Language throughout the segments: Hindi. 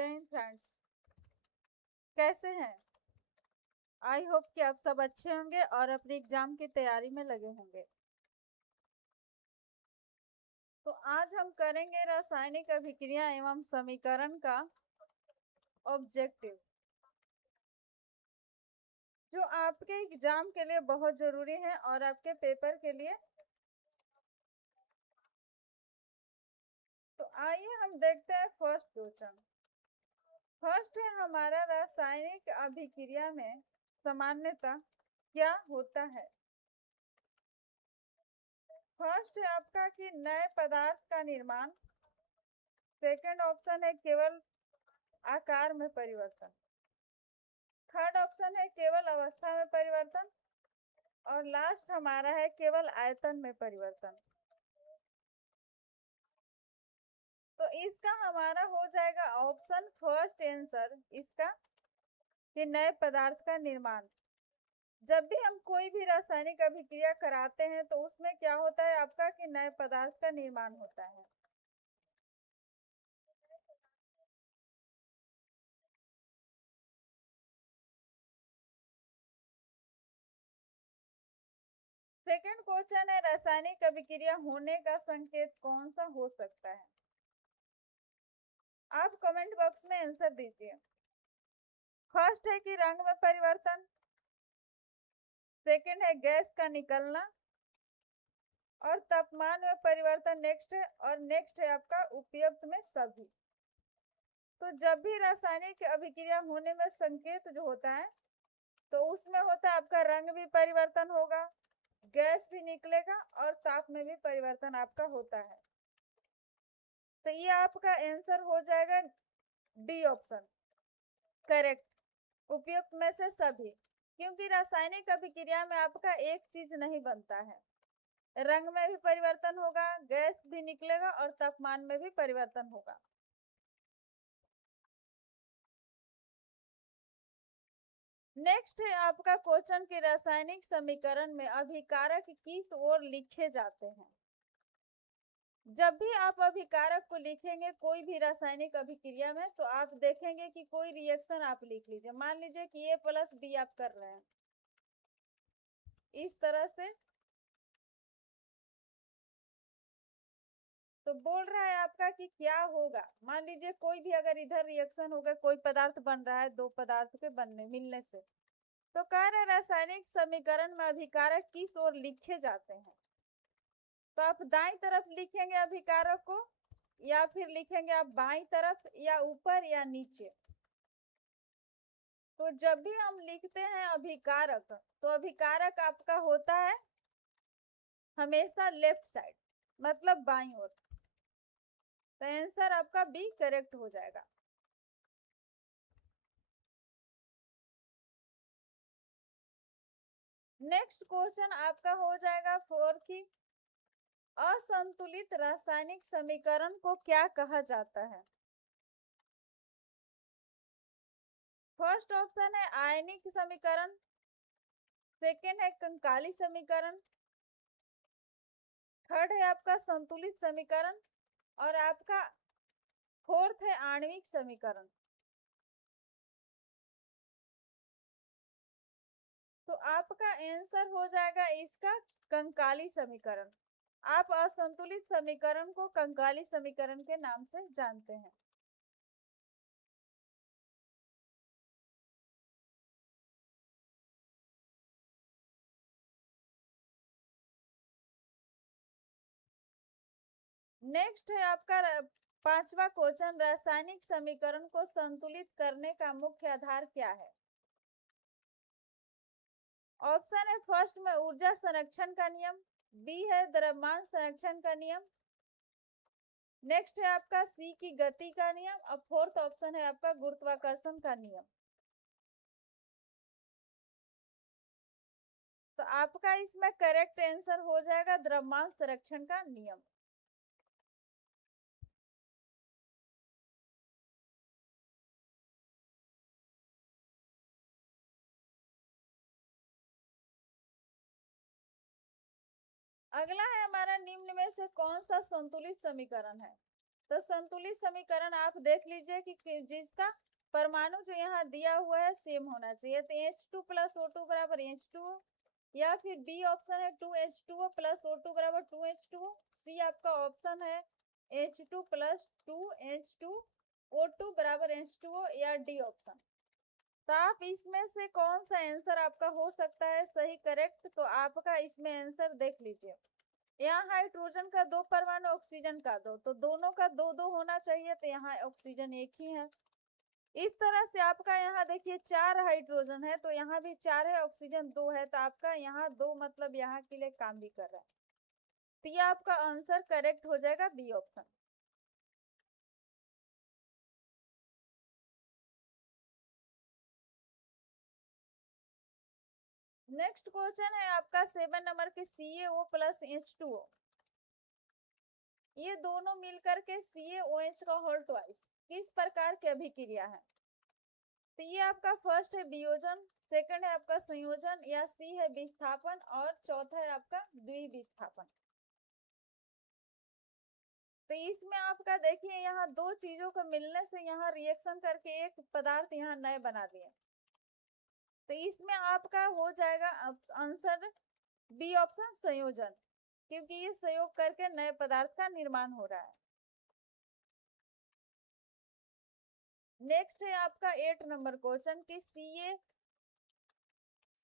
जय हिंद फ्रेंड्स। कैसे हैं? आई होप कि आप सब अच्छे होंगे और अपने एग्जाम की तैयारी में लगे होंगे। तो आज हम करेंगे रासायनिक अभिक्रिया एवं समीकरण का ऑब्जेक्टिव, जो आपके एग्जाम के लिए बहुत जरूरी है और आपके पेपर के लिए। तो आइए हम देखते हैं फर्स्ट क्वेश्चन। फर्स्ट है हमारा, रासायनिक अभिक्रिया में सामान्यतः क्या होता है। फर्स्ट है आपका कि नए पदार्थ का निर्माण। सेकंड ऑप्शन है केवल आकार में परिवर्तन। थर्ड ऑप्शन है केवल अवस्था में परिवर्तन। और लास्ट हमारा है केवल आयतन में परिवर्तन। तो इसका हमारा हो जाएगा ऑप्शन फर्स्ट आंसर इसका, कि नए पदार्थ का निर्माण। जब भी हम कोई भी रासायनिक अभिक्रिया कराते हैं तो उसमें क्या होता है आपका, कि नए पदार्थ का निर्माण होता है। सेकंड क्वेश्चन है, रासायनिक अभिक्रिया होने का संकेत कौन सा हो सकता है। आप कमेंट बॉक्स में आंसर दीजिए। फर्स्ट है कि रंग में परिवर्तन। सेकंड है गैस का निकलना। और तापमान में परिवर्तन नेक्स्ट है। और नेक्स्ट है आपका उपयुक्त में सभी। तो जब भी रासायनिक अभिक्रिया होने में संकेत जो होता है, तो उसमें होता है आपका रंग भी परिवर्तन होगा, गैस भी निकलेगा और ताप में भी परिवर्तन आपका होता है। तो ये आपका आंसर हो जाएगा डी ऑप्शन, करेक्ट, उपयुक्त में से सभी। क्योंकि रासायनिक अभिक्रिया में आपका एक चीज नहीं बनता है, रंग में भी परिवर्तन होगा, गैस भी निकलेगा और तापमान में भी परिवर्तन होगा। नेक्स्ट है आपका क्वेश्चन कि रासायनिक समीकरण में अभिकारक किस ओर लिखे जाते हैं। जब भी आप अभिकारक को लिखेंगे कोई भी रासायनिक अभिक्रिया में, तो आप देखेंगे कि कोई रिएक्शन आप लिख लीजिए। मान लीजिए कि A+B आप कर रहे हैं इस तरह से, तो बोल रहा है आपका कि क्या होगा। मान लीजिए कोई भी अगर इधर रिएक्शन होगा, कोई पदार्थ बन रहा है दो पदार्थ के बनने मिलने से, तो कह रहे रासायनिक समीकरण में अभिकारक किस ओर लिखे जाते हैं। तो आप दाईं तरफ लिखेंगे अभिकारक को, या फिर लिखेंगे आप बाईं तरफ, या ऊपर या नीचे। तो जब भी हम लिखते हैं अभिकारक, तो अभिकारक आपका होता है हमेशा लेफ्ट साइड, मतलब बाईं ओर। तो आंसर आपका बी करेक्ट हो जाएगा। नेक्स्ट क्वेश्चन आपका हो जाएगा फोर की, असंतुलित रासायनिक समीकरण को क्या कहा जाता है। फर्स्ट ऑप्शन है आयनिक समीकरण। सेकेंड है कंकाली समीकरण। थर्ड है आपका संतुलित समीकरण। और आपका फोर्थ है आणविक समीकरण। तो आपका आंसर हो जाएगा इसका कंकाली समीकरण। आप असंतुलित समीकरण को कंकाली समीकरण के नाम से जानते हैं। नेक्स्ट है आपका पांचवा क्वेश्चन, रासायनिक समीकरण को संतुलित करने का मुख्य आधार क्या है। ऑप्शन है फर्स्ट में ऊर्जा संरक्षण का नियम, बी है द्रव्यमान संरक्षण का नियम, नेक्स्ट है आपका सी की गति का नियम, और फोर्थ ऑप्शन है आपका गुरुत्वाकर्षण का नियम। तो आपका इसमें करेक्ट आंसर हो जाएगा द्रव्यमान संरक्षण का नियम। अगला है हमारा, निम्न में से कौन सा संतुलित समीकरण है। तो संतुलित बर्नौली समीकरण आप देख लीजिए कि जिसका परमाणु जो यहाँ दिया हुआ है सेम होना चाहिए। तो H2 प्लस O2 बराबर H2O, या फिर बी ऑप्शन है 2H2O प्लस O2 बराबर 2H2O। सी आपका ऑप्शन है H2 प्लस 2H2O2 बराबर H2O, या डी ऑप्शन। तो आप इसमें से कौन सा आंसर आपका हो सकता है सही करेक्ट, तो आपका इसमें आंसर देख लीजिए। यहाँ हाइड्रोजन का 2 परमाणु, ऑक्सीजन का 2, तो दोनों का 2-2 होना चाहिए, तो यहाँ ऑक्सीजन एक ही है। इस तरह से आपका यहाँ देखिए 4 हाइड्रोजन है, तो यहाँ भी 4 है, ऑक्सीजन 2 है, तो आपका यहाँ 2 मतलब यहाँ के लिए काम भी कर रहा है। तो ये आपका आंसर करेक्ट हो जाएगा बी ऑप्शन। नेक्स्ट क्वेश्चन है आपका 7 नंबर के CaO प्लस H2O, ये दोनों मिलकर के CaOH का होल ट्वाइस किस प्रकार की अभिक्रिया है। तो ये आपका फर्स्ट है वियोजन, सेकंड है आपका संयोजन, या सी है विस्थापन, और चौथा है आपका द्विविस्थापन। तो इसमें आपका देखिए यहाँ दो चीजों को मिलने से यहाँ रिएक्शन करके एक पदार्थ यहाँ नए बना दिए, तो इसमें आपका हो जाएगा आंसर बी ऑप्शन संयोजन, क्योंकि ये संयोग करके नए पदार्थ का निर्माण हो रहा है। नेक्स्ट है आपका 8 नंबर क्वेश्चन की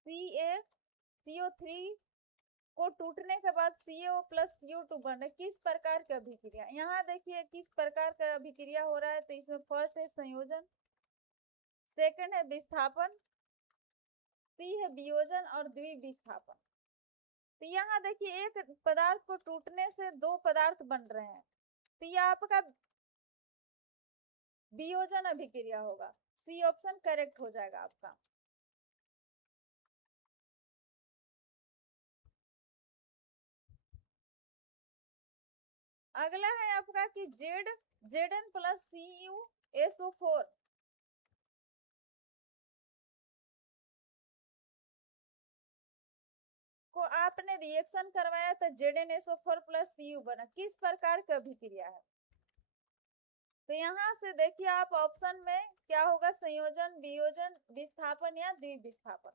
CaCO3 को टूटने के बाद CaO प्लस CO2 बने किस प्रकार की अभिक्रिया। यहाँ देखिए किस प्रकार का अभिक्रिया हो रहा है, तो इसमें फर्स्ट है संयोजन, सेकंड है विस्थापन, सी है वियोजन, और द्विविस्थापन। तो यहाँ देखिए एक पदार्थ को टूटने से दो पदार्थ बन रहे हैं, तो यह आपका वियोजन अभिक्रिया होगा, सी ऑप्शन करेक्ट हो जाएगा आपका। अगला है आपका कि Zn प्लस CuSO4 को आपने रिएक्शन करवाया तो ZnSO4 प्लस Cu बना, किस प्रकार की अभिक्रिया है। तो यहाँ से देखिए आप ऑप्शन में क्या होगा, संयोजन, वियोजन, विस्थापन या द्विविस्थापन।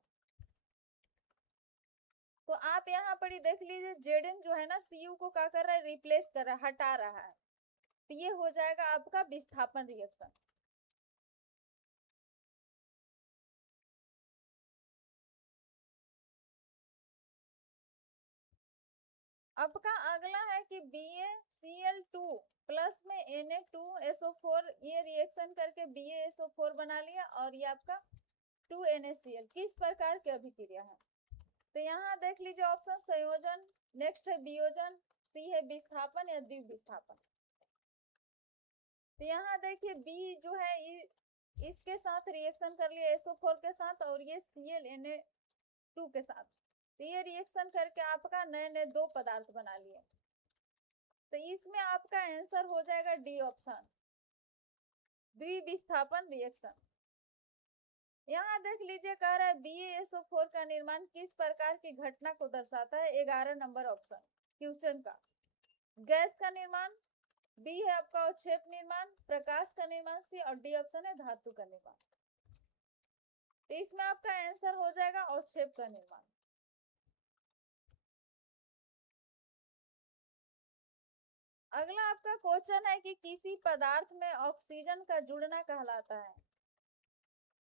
तो आप यहाँ पर ही देख लीजिए Zn जो है ना Cu को क्या कर रहा है, रिप्लेस कर रहा है, हटा रहा है, तो ये हो जाएगा आपका विस्थापन रिएक्शन। आपका अगला है कि BaCl2 प्लस में Na2SO4, ये रिएक्शन करके BaSO4 बना लिया, और ये आपका 2NaCl किस प्रकार की अभिक्रिया है। तो यहाँ देख लीजिए ऑप्शन संयोजन, नेक्स्ट है वियोजन, सी है विस्थापन या द्विविस्थापन। तो यहाँ देखिए बी जो है इसके साथ रिएक्शन कर लिया SO4 के साथ, और ये ClNa2 के साथ, तो ये रिएक्शन करके आपका नए नए दो पदार्थ बना लिए, तो इसमें आपका आंसर हो जाएगा डी ऑप्शन, द्विविस्थापन रिएक्शन। यहाँ देख लीजिए कह रहा है BaSO4 का निर्माण किस प्रकार की घटना को दर्शाता है, 11 नंबर ऑप्शन क्वेश्चन का। गैस का निर्माण, बी है आपका अवक्षेप निर्माण, प्रकाश का निर्माण सी, और डी ऑप्शन है धातु का निर्माण। तो इसमें आपका आंसर हो जाएगा अवक्षेप का निर्माण। अगला आपका क्वेश्चन है कि किसी पदार्थ में ऑक्सीजन का जुड़ना कहलाता है।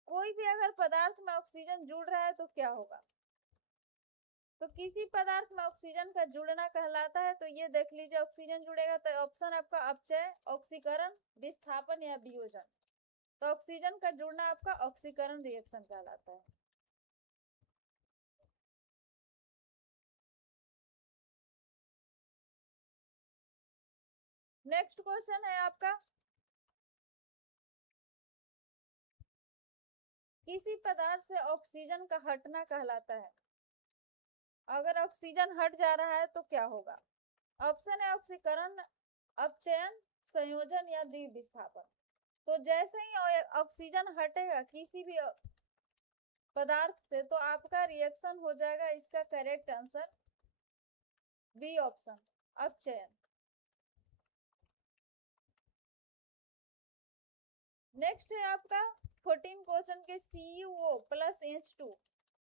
कोई भी अगर पदार्थ में ऑक्सीजन जुड़ रहा है तो क्या होगा, तो किसी पदार्थ में ऑक्सीजन का जुड़ना कहलाता है, तो ये देख लीजिए ऑक्सीजन जुड़ेगा तो ऑप्शन आपका अपचय, ऑक्सीकरण, विस्थापन या वियोजन। तो ऑक्सीजन का जुड़ना आपका ऑक्सीकरण रिएक्शन कहलाता है। नेक्स्ट क्वेश्चन है आपका, किसी पदार्थ से ऑक्सीजन का हटना कहलाता है। अगर ऑक्सीजन हट जा रहा है तो क्या होगा। ऑप्शन है ऑक्सीकरण, अपचयन, संयोजन या द्विविस्थापन। तो जैसे ही ऑक्सीजन हटेगा किसी भी पदार्थ से, तो आपका रिएक्शन हो जाएगा, इसका करेक्ट आंसर बी ऑप्शन, अपचयन। नेक्स्ट है आपका 14 क्वेश्चन के CuO प्लस H2।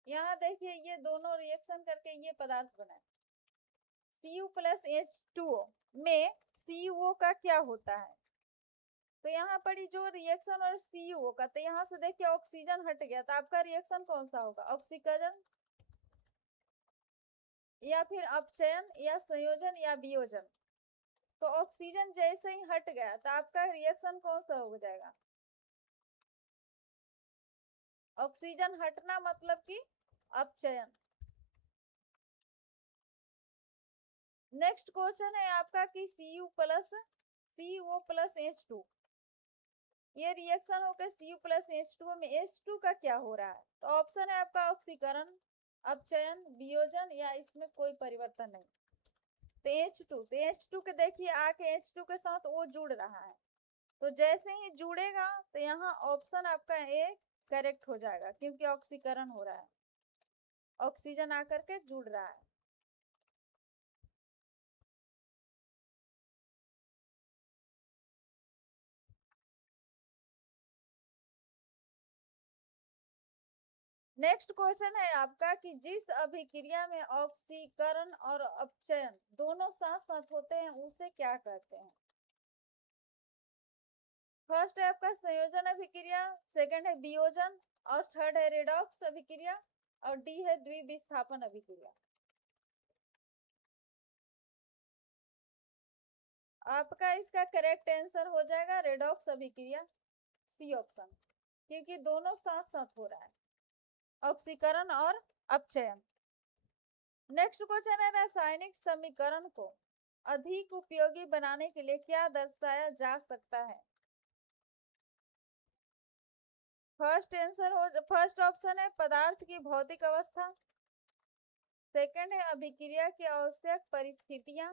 यहाँ देखिए ये दोनों रिएक्शन करके ये पदार्थ बना है। Cu प्लस H2O में CuO का क्या होता है? तो यहाँ पर जो रिएक्शन और CuO का, तो यहाँ से देखिए ऑक्सीजन हट गया, तो आपका रिएक्शन कौन सा होगा? ऑक्सीकरण या फिर अपचयन या संयोजन या वियोजन। तो ऑक्सीजन जैसे ही हट गया तो आपका रिएक्शन कौन सा हो जाएगा? ऑक्सीजन हटना मतलब कि अपचयन। नेक्स्ट क्वेश्चन है आपका कि CuO प्लस H2 ये रिएक्शन होकर Cu प्लस H2O में H2 का क्या हो रहा है? तो ऑप्शन है आपका ऑक्सीकरण, अपचयन, वियोजन या इसमें कोई परिवर्तन नहीं। तो H2 के देखिए आके H2 के साथ O जुड़ रहा है, तो जैसे ही जुड़ेगा तो यहाँ ऑप्शन आपका ए करेक्ट हो जाएगा, क्योंकि ऑक्सीकरण हो रहा है, ऑक्सीजन आकर के जुड़ रहा है। नेक्स्ट क्वेश्चन है आपका कि जिस अभिक्रिया में ऑक्सीकरण और अपचयन दोनों साथ साथ होते हैं उसे क्या कहते हैं? फर्स्ट है आपका संयोजन अभिक्रिया, सेकंड है वियोजन और थर्ड है रेडॉक्स अभिक्रिया और डी है द्विविस्थापन अभिक्रिया। आपका इसका करेक्ट आंसर हो जाएगा रेडॉक्स अभिक्रिया, सी ऑप्शन, क्योंकि दोनों साथ साथ हो रहा है, ऑक्सीकरण और अपचयन। नेक्स्ट क्वेश्चन है रासायनिक समीकरण को अधिक उपयोगी बनाने के लिए क्या दर्शाया जा सकता है? फर्स्ट ऑप्शन है पदार्थ की भौतिक अवस्था, सेकंड है अभिक्रिया की आवश्यक परिस्थितियां,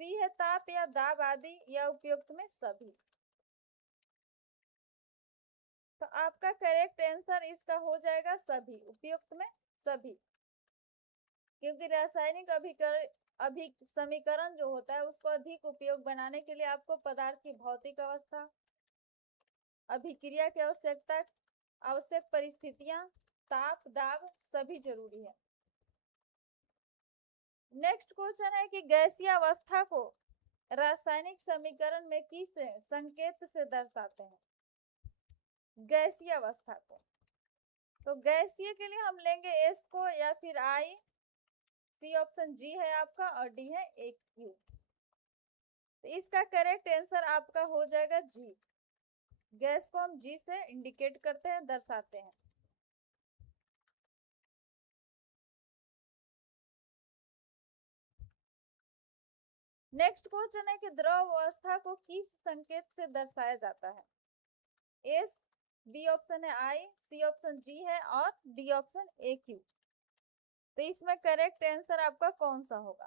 सी है ताप या दाब आदि या उपयुक्त में सभी। तो आपका करेक्ट आंसर इसका हो जाएगा सभी, उपयुक्त में सभी, क्योंकि रासायनिक समीकरण जो होता है उसको अधिक उपयोग बनाने के लिए आपको पदार्थ की भौतिक अवस्था, अभिक्रिया की आवश्यकता, आवश्यक परिस्थितियां, ताप, दाब सभी जरूरी है। नेक्स्ट क्वेश्चन है कि गैसीय अवस्था को रासायनिक समीकरण में किस संकेत से दर्शाते हैं? गैसीय अवस्था को, तो गैसीय के लिए हम लेंगे एस को या फिर आई, सी ऑप्शन जी है आपका और डी है एक क्यू। तो इसका करेक्ट आंसर आपका हो जाएगा जी, गैस को हम जी से इंडिकेट करते हैं, दर्शाते हैं। नेक्स्ट क्वेश्चन है कि द्रव अवस्था को किस संकेत से दर्शाया जाता है? एस, बी ऑप्शन है आई, सी ऑप्शन जी है और डी ऑप्शन ए क्यू। तो इसमें करेक्ट आंसर आपका कौन सा होगा?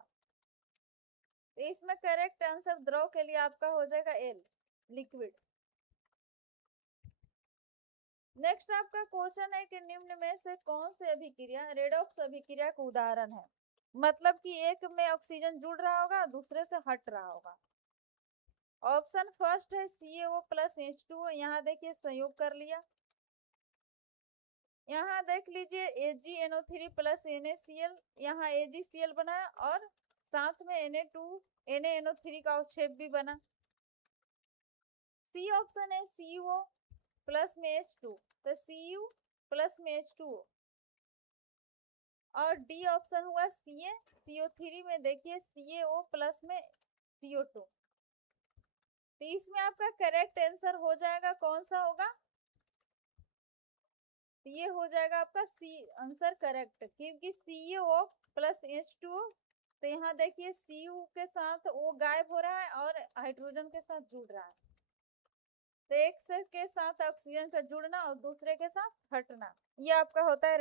तो इसमें करेक्ट आंसर द्रव के लिए आपका हो जाएगा एल, लिक्विड। नेक्स्ट आपका क्वेश्चन है कि निम्न में से कौन सी अभिक्रिया रेडॉक्स अभिक्रिया का उदाहरण है? मतलब कि एक में ऑक्सीजन जुड़ रहा होगा, दूसरे से हट रहा होगा। ऑप्शन फर्स्ट है CaO प्लस H2O, यहाँ देखिए संयोग कर लिया। यहाँ देख लीजिए AgNO3 प्लस NaCl, यहाँ AgCl बना और साथ में NaNO3 का अवक्षेप भी बना। सी ऑप्शन है CuO प्लस में H2, तो Cu प्लस में H2O और डी ऑप्शन हुआ Ca, CO3 में देखिए CaO प्लस में CO2। तो इसमें आपका करेक्ट आंसर हो जाएगा कौन सा होगा? तो ये हो जाएगा आपका सी आंसर करेक्ट, क्योंकि CaO प्लस H2O, तो यहाँ देखिए Cu के साथ O गायब हो रहा है और हाइड्रोजन के साथ जुड़ रहा है, तो एक के साथ ऑक्सीजन का जुड़ना और दूसरे के साथ हटना, ये आपका होता है